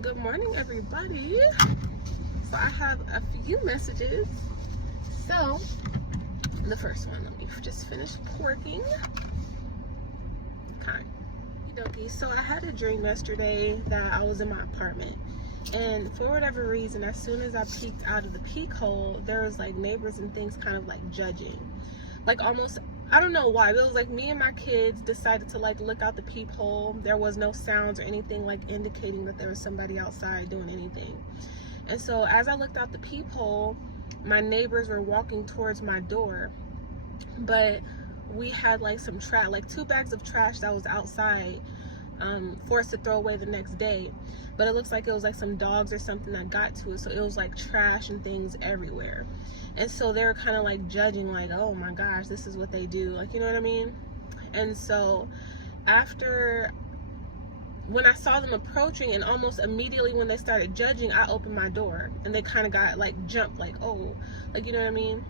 Good morning, everybody. So I have a few messages. So the first one, let me just finish porking. Okay. So I had a dream yesterday that I was in my apartment, and for whatever reason, as soon as I peeked out of the peek hole, there was like neighbors and things kind of like judging, like almost, I don't know why, but it was like me and my kids decided to like look out the peephole. There was no sounds or anything like indicating that there was somebody outside doing anything. And so as I looked out the peephole, my neighbors were walking towards my door, but we had like some trash, like 2 bags of trash that was outside for us to throw away the next day. But it looks like it was like some dogs or something that got to it, so it was like trash and things everywhere. And so they were kind of like judging, like, oh my gosh, this is what they do, like, you know what I mean? And so when I saw them approaching, and almost immediately when they started judging, I opened my door, and they kind of got like jumped, like, oh, like, you know what I mean?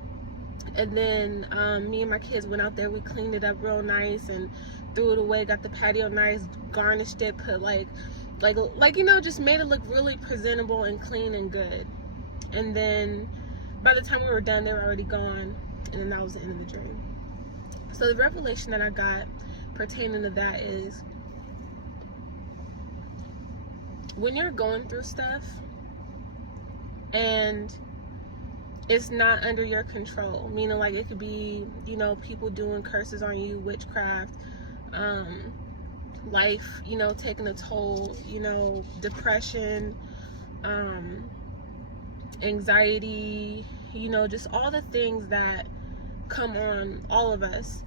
And then me and my kids went out there, we cleaned it up real nice and threw it away, got the patio nice, garnished it, put like you know, just made it look really presentable and clean and good. And then by the time we were done, they were already gone, and then that was the end of the dream. So the revelation that I got pertaining to that is, when you're going through stuff and it's not under your control, meaning like it could be, you know, people doing curses on you, witchcraft, life, you know, taking a toll, you know, depression, anxiety, you know, just all the things that come on all of us.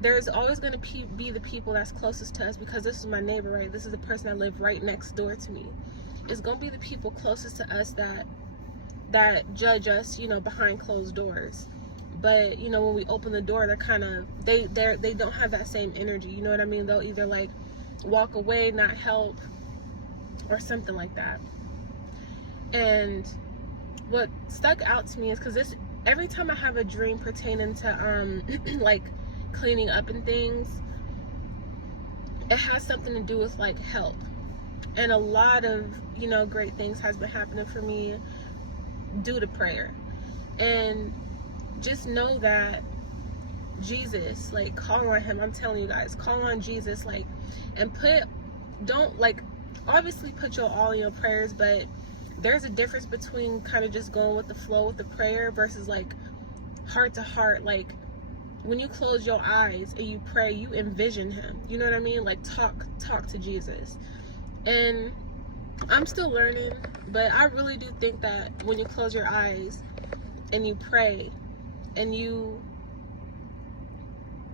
There's always going to be the people that's closest to us, because this is my neighbor, right? This is the person that lived right next door to me. It's going to be the people closest to us that judge us, you know, behind closed doors. But, you know, when we open the door, they're kind of, they don't have that same energy, you know what I mean? They'll either like walk away, not help, or something like that. And what stuck out to me is, because every time I have a dream pertaining to like cleaning up and things, it has something to do with like help. And a lot of, you know, great things has been happening for me due to prayer. And just know that Jesus, like, call on him. I'm telling you guys, call on Jesus, like, and don't like, obviously put your all in your prayers, but there's a difference between kind of just going with the flow with the prayer versus like heart to heart. Like, when you close your eyes and you pray, you envision him, you know what I mean? Like, talk to Jesus. And I'm still learning, but I really do think that when you close your eyes and you pray and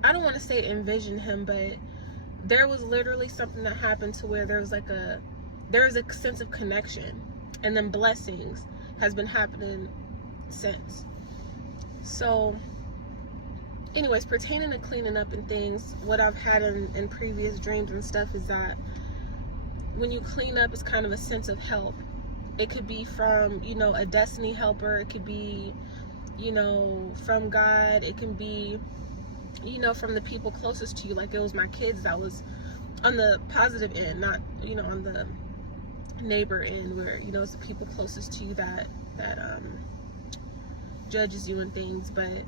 I don't want to say envision him, but there was literally something that happened to where there's a sense of connection, and then blessings has been happening since. So anyways, pertaining to cleaning up and things, what I've had in previous dreams and stuff is that when you clean up, it's kind of a sense of help. It could be from, you know, a destiny helper. It could be, you know, from God. It can be, you know, from the people closest to you. Like, it was my kids that was on the positive end, not, you know, on the neighbor end, where, you know, it's the people closest to you that judges you and things. But,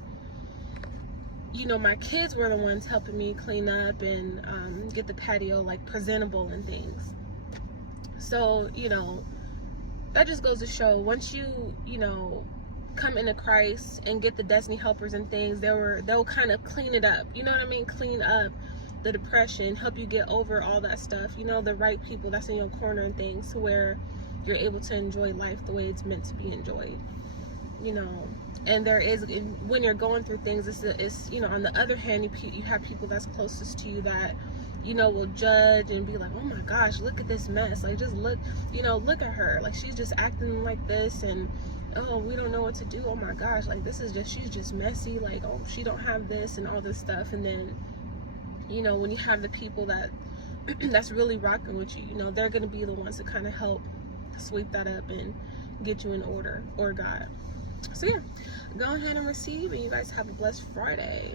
you know, my kids were the ones helping me clean up and get the patio like presentable and things. So, you know, that just goes to show, once you know, come into Christ and get the destiny helpers and things, they'll kind of clean it up, you know what I mean? Clean up the depression, help you get over all that stuff, you know, the right people that's in your corner and things, to where you're able to enjoy life the way it's meant to be enjoyed, you know. And there is, when you're going through things, it's you know, on the other hand, you have people that's closest to you that, you know, will judge and be like, oh my gosh, look at this mess, like, just look, you know, look at her, like, she's just acting like this, and oh, we don't know what to do, oh my gosh, like, she's just messy, like, oh, she don't have this and all this stuff. And then, you know, when you have the people that's really rocking with you, you know, they're gonna be the ones to kind of help sweep that up and get you in order, or God. So yeah, go ahead and receive, and you guys have a blessed Friday.